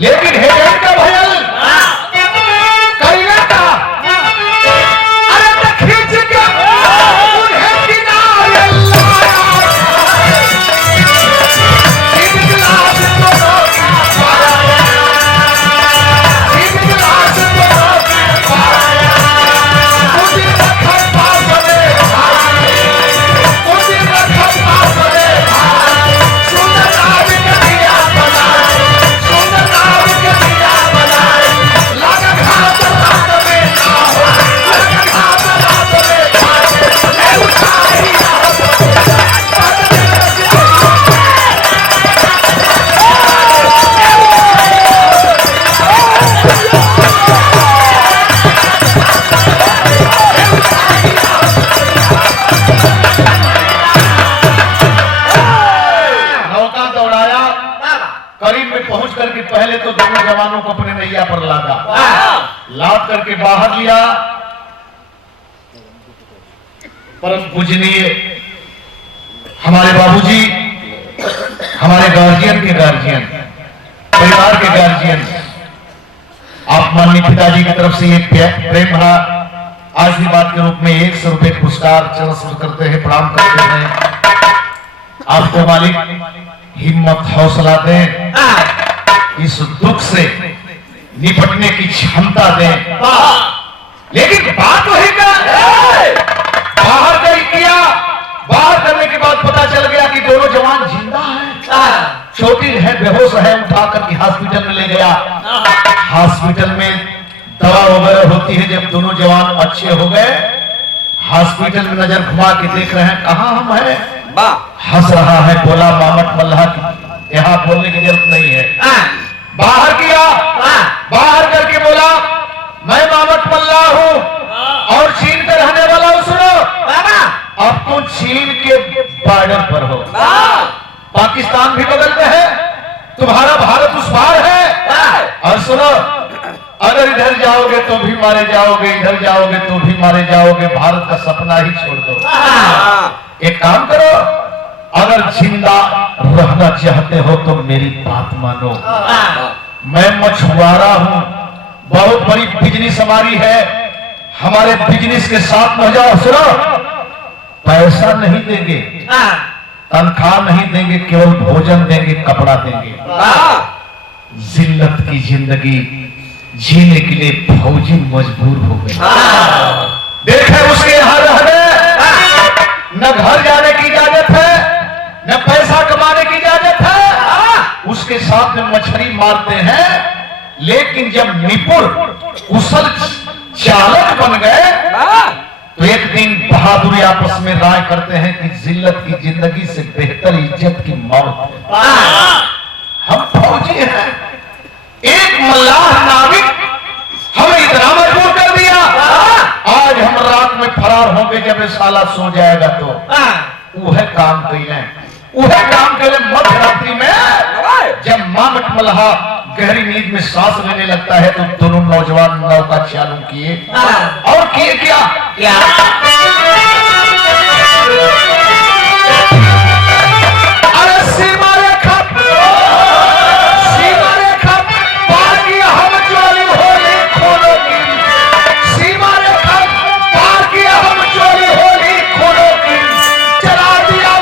लेकिन हेलेन का भयल करीना का अरे तो खींच के उन्हें किनारे लाया इन गिलास को पाया इन गिलास को पाया मुझे रखा पास में मुझे रखा पास में सुंदर नाव के दिया बनाए सुंदर नाव के दिया बनाए लगा घाट रात में ना हो लगा घाट रात में खाए उठाई नौका दौड़ाया करीब में पहुंच करके पहले तो दोनों जवानों को अपने नैया पर लादा लाद करके बाहर लिया। परम पूजनीय हमारे बाबूजी हमारे गार्जियन के गार्जियन परिवार के गार्जियन आप माननीय पिताजी की तरफ से ये प्रेम भरा आशीर्वाद के रूप में 100 रुपए पुरस्कार चरण करते हैं, प्रणाम करते हैं। आपको मालिक हिम्मत हौसला दें, इस दुख से निपटने की क्षमता दें। लेकिन बात वही का बाहर गई किया, बाहर करने के बाद पता चल गया कि दोनों जवान जिंदा हैं। छोटी है बेहोश है, उठा करके हॉस्पिटल में ले गया। हॉस्पिटल में दवा वगैरह होती है। जब दोनों जवान अच्छे हो गए हॉस्पिटल में नजर घुमा के देख रहे हैं कहां हम हैं। हंस रहा है, बोला मामट मल्लाह की यहाँ बोलने की जरूरत नहीं है। बाहर किया, बाहर करके बोला मैं मामट मल्लाह हूं और चीन का रहने वाला हूं। सुनो अब तो चीन के बॉर्डर पर हो, पाकिस्तान भी बगल में है, तुम्हारा भारत उस पार है। और सुनो अगर इधर जाओगे तो भी मारे जाओगे, इधर जाओगे तो भी मारे जाओगे, भारत का सपना ही छोड़ दो। एक काम करो, अगर जिंदा रहना चाहते हो तो मेरी बात मानो। मैं मछुआरा हूं, बहुत बड़ी बिजनेस हमारी है, हमारे बिजनेस के साथ में जाओ। सुनो पैसा नहीं देंगे, तनख्वाह नहीं देंगे, केवल भोजन देंगे, कपड़ा देंगे। जिल्लत की जिंदगी जीने के लिए फौजी मजबूर हो गए। देखे उसके यहाँ रहने न घर जाने की इजाजत है, न पैसा कमाने की इजाजत है। उसके साथ में मछली मारते हैं, लेकिन जब निपुण कुशल चालक बन गए तो एक दिन बहादुरी आपस में राय करते हैं कि जिल्लत की जिंदगी से बेहतर इज्जत की मौत है। हम फौजी हैं, एक मल्लाह नाविक हमें इतना मजबूर कर दिया, आज हम रात में फरार होंगे, जब ये साला सो जाएगा तो वह काम कैले मध्य रात्रि में जब मामट मल्लाह गहरी नींद में सांस लेने लगता है तो दोनों नौजवान नौका चालू किए और किए क्या अरे सीमा रेखा पार किया, हम चोरी होली खोलो की सीमा रेखा पार किया, हम चोरी होली खोलो की चला दिया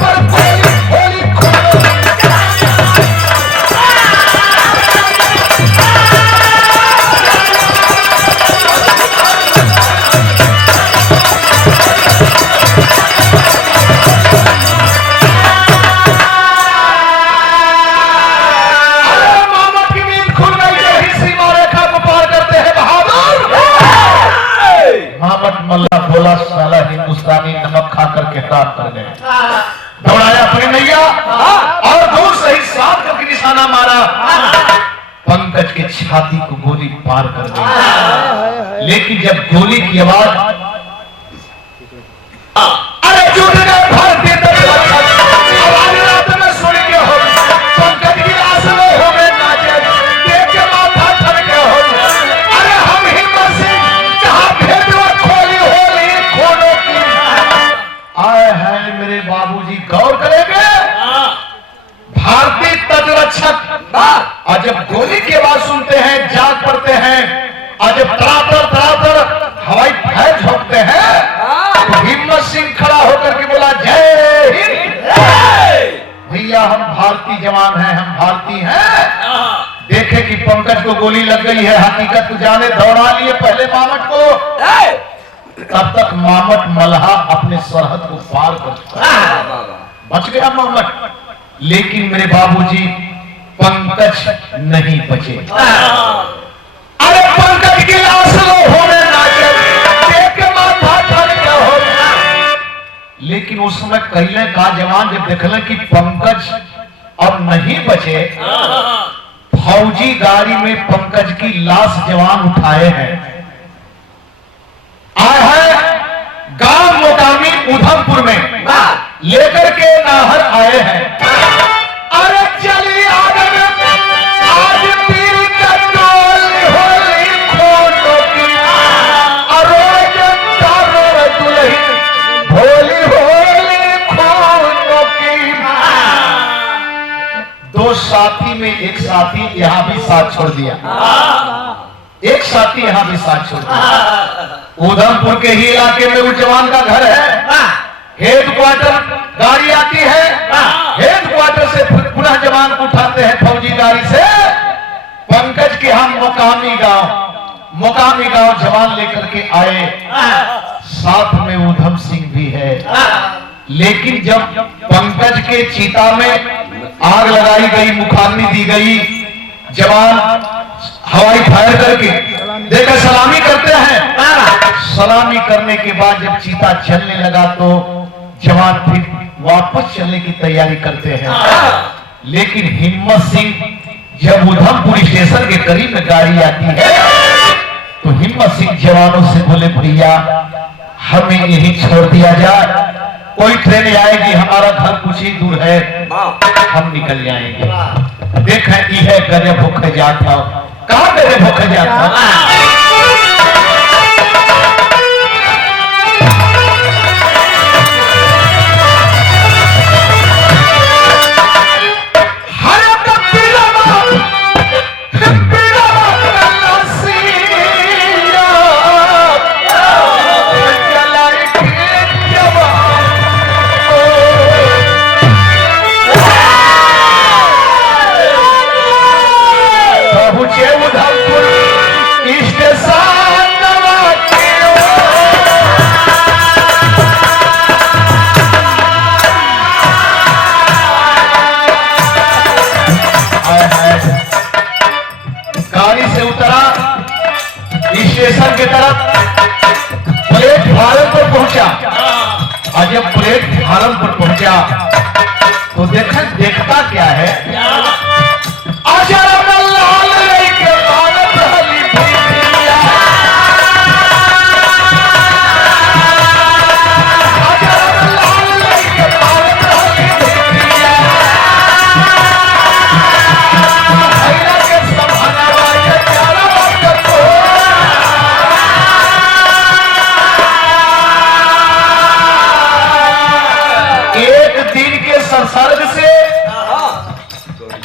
पर होली खोलो। मल्ला बोला साला हिंदुस्तानी नमक खाकर के हराम कर गए। दौड़ाया अपनी नैया और दूर से ही साथ करके निशाना मारा, पंकज के छाती को गोली पार कर गई। लेकिन जब गोली की आवाज अरे टूट गए भारतीय आवाज रात में सुन के हो, पंकज की लाश में हो गए नाचे, देख के माथा ठन के हो। अरे हम हिम्मत से कहा भेजो खोली होली खोलो की। आए हैं मेरे बाबूजी, गौर करेंगे भारतीय तटरक्षक और जब गोली की आवाज सुनते हैं जाग पड़ते हैं, और जब तरातर हवाई फायर झोंकते हैं तो हिम्मत सिंह खड़ा होकर के बोला जय हिंद। भैया हम भारतीय जवान हैं, हम भारतीय हैं। देखे कि पंकज को गोली लग गई है, हकीकत को जाने, दौड़ा लिए पहले मामट को। तब तक मामट मल्हा अपने सरहद को पार कर बच गया मामट, लेकिन मेरे बाबूजी पंकज नहीं बचे। अरे पंकज की लाश लो होने नाचे, देख के माथा ठर क्या हो। लेकिन उस समय कहले का जवान जब देखले कि पंकज अब नहीं बचे, फौजी गाड़ी में पंकज की लाश जवान उठाए हैं, आए हैं गांव मोकामी उधमपुर में लेकर के नाहर आए हैं। अरे चलिए आज पीर का टोली होली खोटो की, अरोज तारो दुल्ही भोली होली खोटो की। दो साथी में एक साथी यहां भी साथ छोड़ दिया, एक साथी यहां भी साथ छोड़ दिया। उधमपुर के ही इलाके में उस जवान का घर है, हेड क्वार्टर गाड़ी आती है, हेड क्वार्टर से पुनः जवान को उठाते हैं फौजी गाड़ी से। पंकज के हम मोकामी गांव जवान लेकर के आए, साथ में उधम सिंह भी है। लेकिन जब पंकज के चिता में आग लगाई गई, मुखाग्नि दी गई, जवान हवाई फायर करके देखा सलामी करते हैं। सलामी करने के बाद जब चीता चलने लगा तो जवान फिर वापस चलने की तैयारी करते हैं। लेकिन हिम्मत सिंह जब उधमपुर स्टेशन के करीब में गाड़ी आती है तो हिम्मत सिंह जवानों से बोले भैया हमें यही छोड़ दिया जाए, कोई ट्रेन आएगी, हमारा घर कुछ ही दूर है, हम निकल जाएंगे। देखें यह गजब होकर जाता, कहां गजब होकर जाता। स्टेशन की तरफ प्लेटफार्म पर पहुंचा, और जब प्लेटफार्म पर पहुंचा तो देखता क्या है, सर्ग से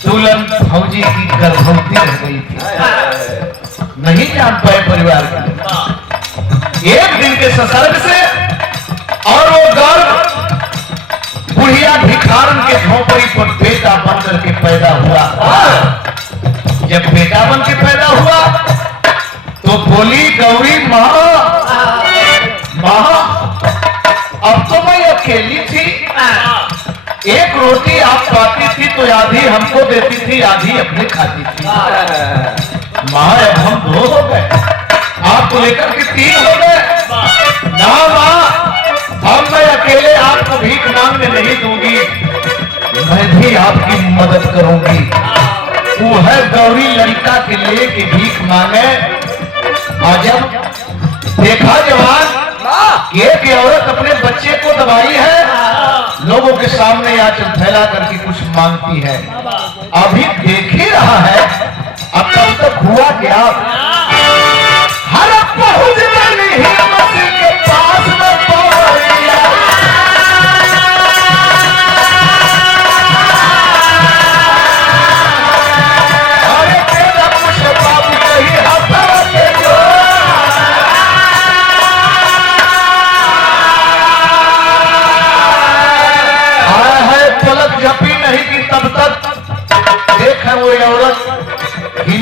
दुल्हन फौजी की गर्भवती रह गई थी, नहीं जान पाए परिवार के। एक दिन के संसर्ग से और वो गर्भ बुढ़िया भिखारन के झोपड़ी पर बेटा बन करके पैदा हुआ। जब बेटा बन के पैदा हुआ तो बोली गौरी माँ अब तो मैं अकेली थी, एक रोटी आप खाती थी तो आधी हमको देती थी, आधी अपने खाती थी। माँ अब हम दो हो गए, आपको लेकर के तीन हो गए। ना माँ अब मैं अकेले आपको भीख मांगने नहीं दूंगी, मैं भी आपकी मदद करूंगी। वो है गौरी लड़का के लिए कि भीख मांगे। और जब देखा जवान एक औरत अपने बच्चे को दबाई है, लोगों के सामने आंचल फैला करके कुछ मांगती है, अभी देख ही रहा है। अब तब तक हुआ क्या, हर पहुंच गई हिम्मत के पास में पहुंच गया।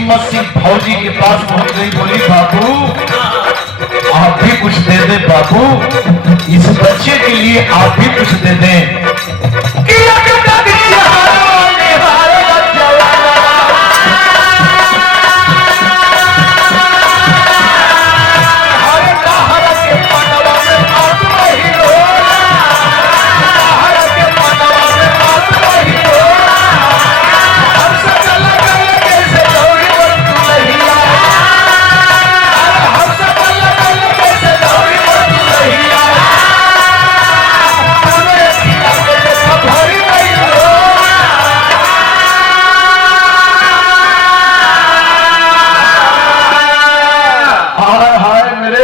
हिम्मत सिंह फौजी के पास पहुंच गई, बोली बाबू आप भी कुछ दे दे, बाबू इस बच्चे के लिए आप भी कुछ दे दें।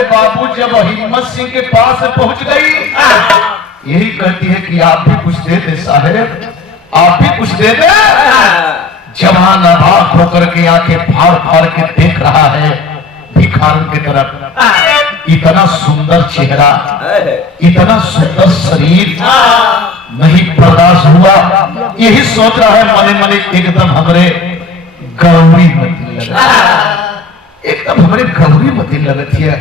बाबू जब हिम्मत सिंह के पास पहुंच गई, यही कहती है कि आप भी कुछ दे दे साहेब, आप भी कुछ दे दे। जवान अभाग होकर के आंखें फाड़ फाड़ के देख रहा है भिखारन की तरफ। इतना सुंदर चेहरा, इतना सुंदर शरीर नहीं बर्दाश्त हुआ। यही सोच रहा है मने मने एकदम हमरे गौरी मती लगा, एकदम हमारे गौरी मती लगती है।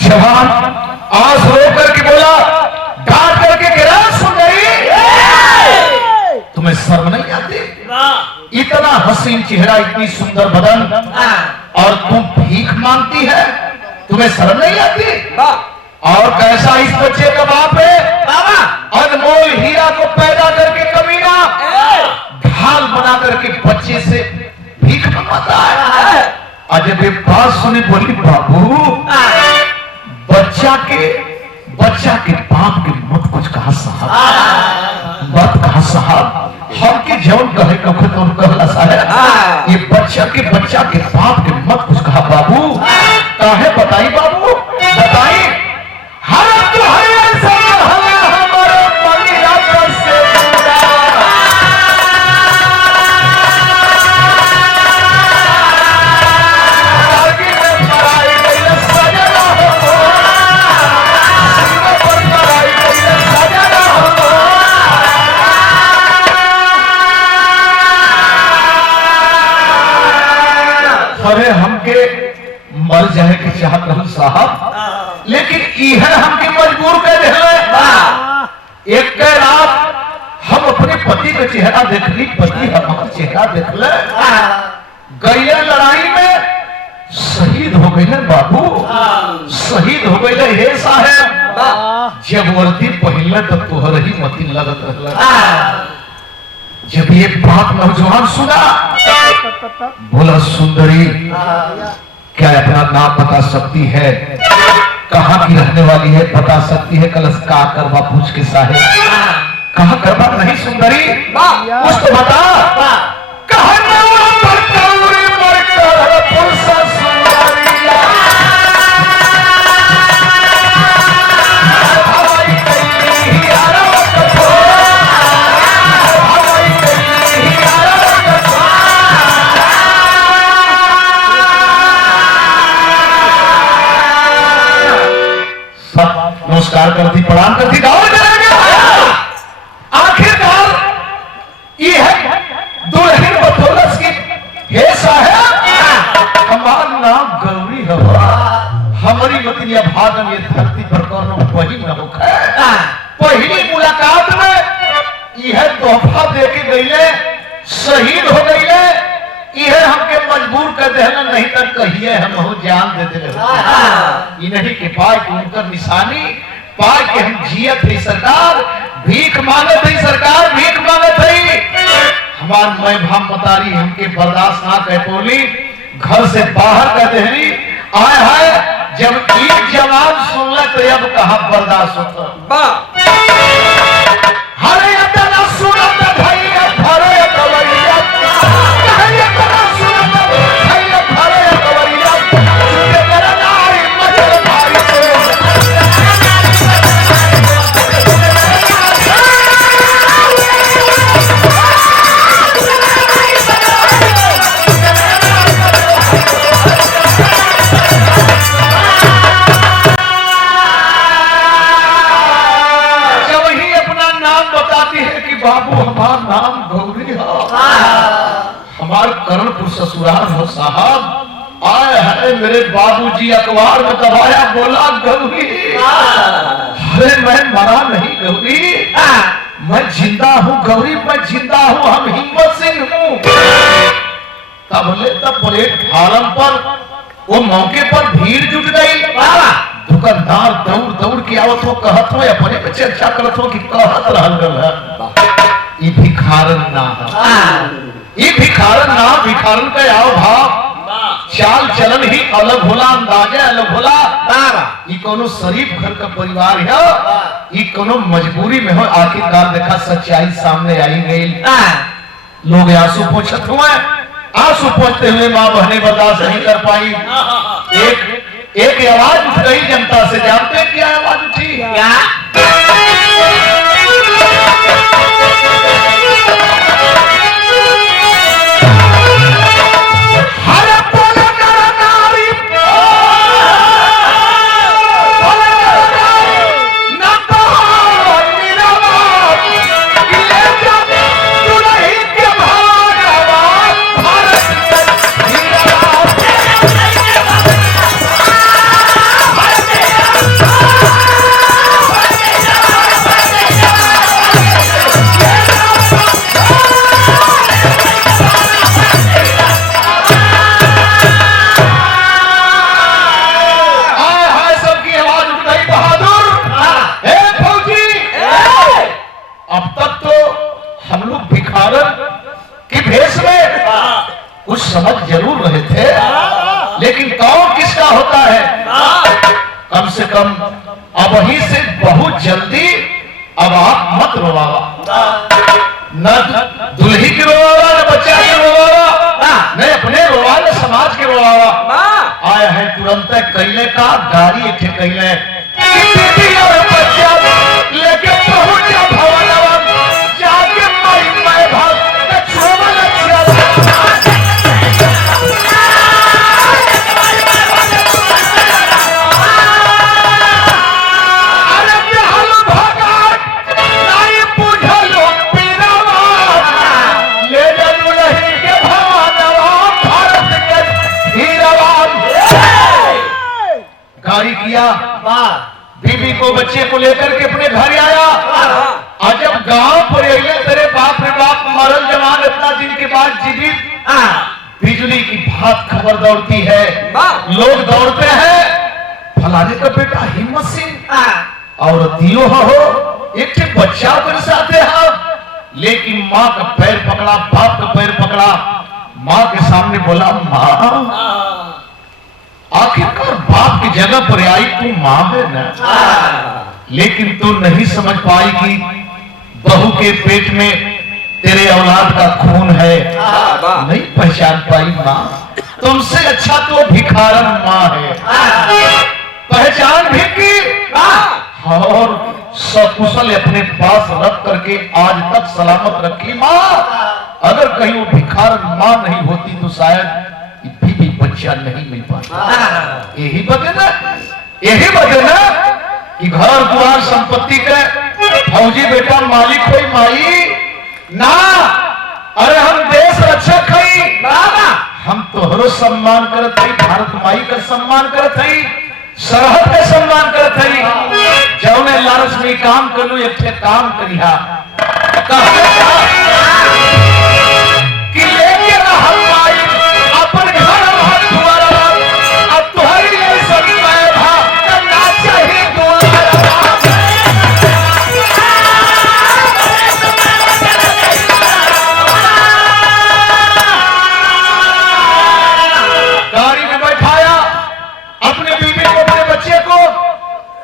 जवान आंस रो करके बोला, डांट करके गिरा, सुन गई तुम्हें शर्म नहीं आती? इतना हसीन चेहरा, इतनी सुंदर बदन, और तुम भीख मांगती है, तुम्हें शर्म नहीं आती? और कैसा इस बच्चे का बाप है, अनमोल हीरा को पैदा करके कमीना ढाल बना करके बच्चे से भीख मंगवाता है। अजब एक बात सुनी, बोली बाबू बच्चा के बाप के मत कुछ कहा साहब, मत कहा साहब, हम के जौन कहे कखे तो कहला साहब, ये बच्चा के बाप के मत कुछ कहा बाबू। काहे बताई बाबू, बताई। हर तो अरे हमके मर जाए के चाहत रहल साहब, लेकिन यह हमके मजबूर कर दिले। एक के रात हम अपने पति का चेहरा देख ली, पति हमारा चेहरा देख ले, गैया लड़ाई में शहीद हो गए बाबू, शहीद हो गए। हे साहब जब वर्दी पहले तो तुहर ही मती लगत रहला। जब ये बात नौजवान सुना, बोला सुंदरी क्या अपना नाम बता सकती है, कहाँ की रहने वाली है, बता सकती है? कलश का करवा पूछ के साहेब, कहाँ करवा? नहीं सुंदरी कुछ तो बता। नमस्कार करती, प्रणाम करती, गाँव आखिरकार ये है दुल्हन बतौलस की, हे साहब हमार नाम गौरी हवा, हमारी मतिया भागम ये धरती पर कोनो वही न होखे। पहली मुलाकात में यह तोहफा देके गईले, शहीद हो गईले, यह हमके मजबूर कर देना, नहीं तो कहिए हम जान दे दे। इन्हीं के पाए कि उनका निशानी पाए कि हम जियत है सरकार, भीख मांगत है सरकार, भीख मांगत है। हमार मैं भाम मतारी हमके बर्दाश्त ना कर पोली, घर से बाहर कर देहरी। आए है जब एक जवान सुनला तो अब कहा बर्दाश्त होता। हरे अदना सुनत भैया भरे कवरिया, कहे तना सुनत भैया भरे कवरिया, सुने तेरा नाई मचल भाई से। जब ही अपना नाम करणपुर ससुराल हो साहब। आए है मेरे बाबूजी अखबार में दबाया, बोला गौरी अरे मैं मरा नहीं गौरी, मैं जिंदा हूँ गौरी, मैं जिंदा हूँ, हम हिम्मत सिंह हूँ। तब प्लेटफार्म पर वो मौके पर भीड़ जुट गई। दुकानदार दौड़ दौड़ के आवत हो, कहत हो अपने पे चर्चा करत हो कि कहत रहल है ई भिखारन ना है, ई भिखारन ना, भिखारन का आओ भाव चाल चलन ही अलग होला, अंदाजा अलग होला। ई कोनो शरीफ घर का परिवार है, ई कोनो मजबूरी में हो, आखिरकार देखा सच्चाई सामने आई गई। लोग आंसू पोंछत हुए, आंसू पोंछते हुए माँ बहनें बर्दाश्त नहीं कर पाई। एक आवाज उठ गई जनता से, जानते हैं क्या आवाज उठी? क्या? कुछ समझ जरूर रहे थे, लेकिन कौन किसका होता है कम से कम अब ही से बहुत जल्दी अब आप मत रोवावा, न दुल्ही की रोवावा, न बच्चा की रोवावा, न अपने रोवा, न समाज के रोवावा। आया है तुरंत कैले का गाड़ी एक कैले बच्चा लेके पहुंचा भवन, जाके मैं भाग गाड़ी किया, बीबी को बच्चे को लेकर के अपने घर आया। और जब गांव पर तेरे बाप रे बाप मरल जवान इतना दिन के बाद जीवित, बिजली की भात खबर दौड़ती है, लोग दौड़ते हैं फलाने का बेटा हिम्मत सिंह और दियो हो एक बच्चा कर साथे हो। लेकिन माँ का पैर पकड़ा, बाप का पैर पकड़ा, माँ के सामने बोला माँ आखिरकार बाप की जगह पर आई तू माँ है ना, लेकिन तू नहीं समझ पाई कि बहू के पेट में तेरे औलाद का खून है, नहीं पहचान पाई माँ। तुमसे अच्छा तो भिखारन माँ है, पहचान भी की और सकुशल अपने पास रख करके आज तक सलामत रखी माँ। अगर कहीं वो भिखारन माँ नहीं होती तो शायद बीबी बच्चा नहीं मिल पाता। यही वजह ना कि घर द्वार संपत्ति के फौजी बेटा मालिक कोई माई ना, अरे हम देश रक्षक हई, हम तोहरो सम्मान करत हई, भारत माई का सम्मान करत हई, सरहद का सम्मान करत हई। जौने लालच में काम करूं एक काम करिहा कि लेके रहा माई अपन घर और द्वार, अब तुम्हारी ये सब मैं भा करना चाहिए गाड़ी में बैठाया अपने बीवी को, अपने बच्चे को।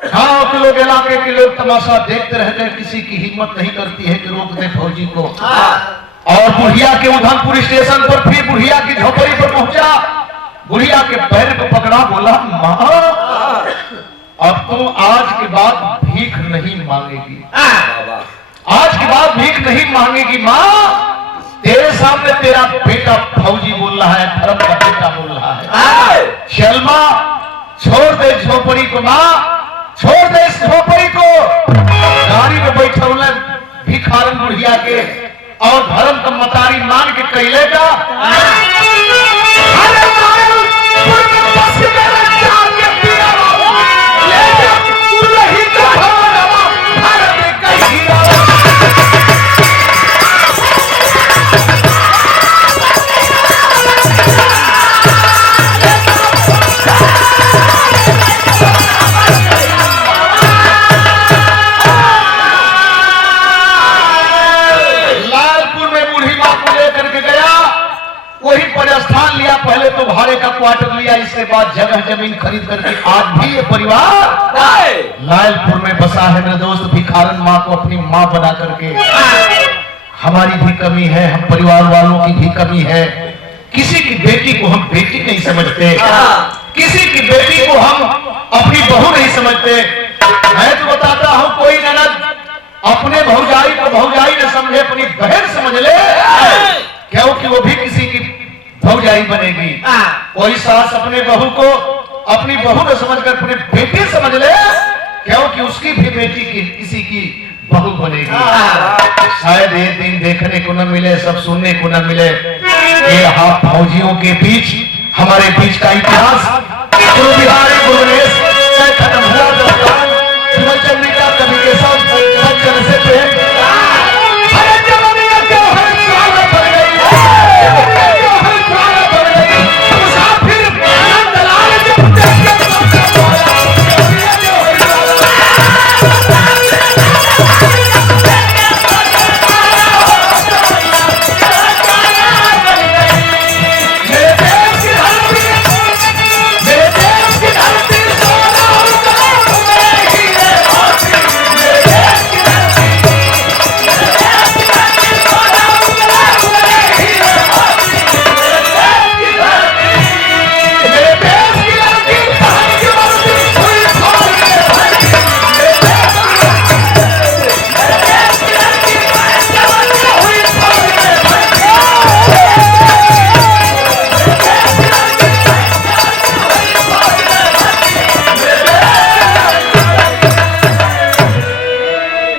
गांव के लोग, इलाके के लोग तमाशा देखते रह गए, किसी की हिम्मत नहीं करती है कि रोक दे फौजी को। और बुढ़िया के उधमपुर स्टेशन पर फिर बुढ़िया की झोपड़ी पर पहुंचा, बुढ़िया के पैर को पकड़ा, बोला माँ अब तुम आज के बाद भीख नहीं मांगेगी, आज के बाद भीख नहीं मांगेगी माँ। तेरे सामने तेरा बेटा फौजी बोल रहा है, धर्म का बेटा बोल रहा है, चल माँ छोड़ दे झोपड़ी को माँ, छोड़ दे इस झोपड़ी को। गाड़ी में बैठे भिखारन बुढ़िया के और धर्म का मतारी मान के कैले का पहले तो भाड़े का क्वार्टर लिया, इसके बाद जगह जमीन खरीद करके आज भी ये परिवार लालपुर में बसा है। मेरे दोस्त भिखारन माँ को अपनी माँ बना करके, हमारी भी कमी है, हम परिवार वालों की भी कमी है। किसी की बेटी को हम बेटी नहीं समझते, किसी की बेटी को हम अपनी बहू नहीं समझते। मैं तो बताता हूँ, कोई ननद अपने भौजाई को भौजाई न समझे, अपनी बहन समझ ले, क्योंकि वो भी किसी की भौजाई बनेगी। कोई सास अपने बहू को अपनी बहू न समझकर अपने बेटी समझ ले, क्योंकि उसकी भी बेटी की किसी की बहू बनेगी। शायद ये दिन देखने को न मिले, सब सुनने को न मिले। ये रहा फौजियों के बीच, हमारे बीच का इतिहास। गुरु बिहारी गुरुदेव